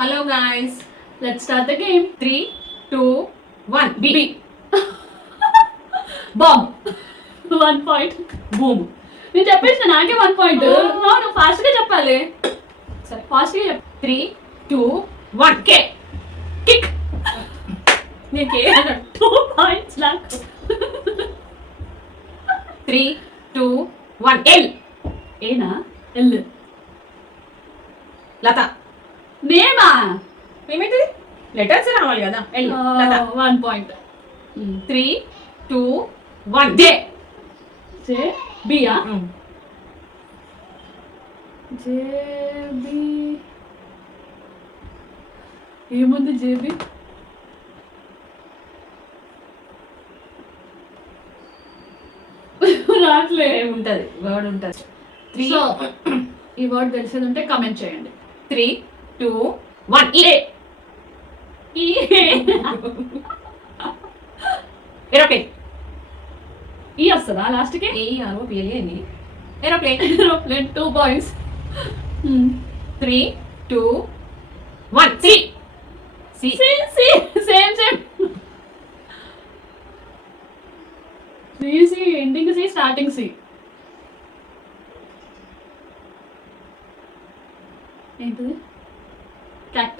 Hello guys. Let's start the game. 3, 2, 1. B. Bomb. 1 point. Boom. నేను చెప్పేసిన నాకే 1 point. నువ్వు ఫాస్ట్ గా చెప్పాలి. సరే ఫాస్ట్ గా చెప్పు. 3, 2, 1. K. Kick. నీకే 2 points నాకు. 3, 2, 1. L. ఏనా ఎల్ లత. నేమా ఏమైతుంది? లెటర్స్ రావాలి కదా. L. లత. 1 point. 3, 2, 1. J. జే బియా జే బి ఏముంది జేబి రాట్లే ఉంటది వర్డ్ ఉంటది. 3, సో ఈ వర్డ్ తెలిసేది ఉంటే కమెంట్ చేయండి. 3, 2, 1. E. ఏరోప్లేన్. ఈ వస్తుందా లాస్ట్ కి AROPLAN. Aeroplane. Aeroplane 2 points. 3, 2, 1. C. C. Same C ending C starting C ఏంటిది క్యాట్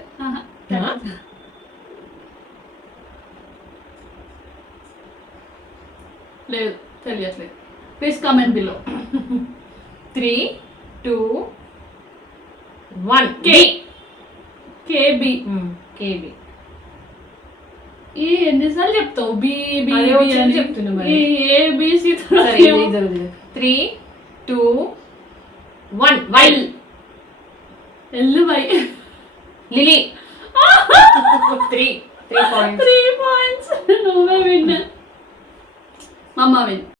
లేదు తెలియట్లేదు. Please comment below. 3, 2, 1. K. KB KB. ఈ ఎన్నిసార్లు చెప్తావు బి బి అదే వచ్చింది చెప్తున్నా మరి. ఏబిసి సరే ఇది జరుగుతుంది. 3, 2, 1. వైల్. ఎల్లు వై లిలీ. 3 points. 3 points. నువ్వే విన్. మమ్మ విన్.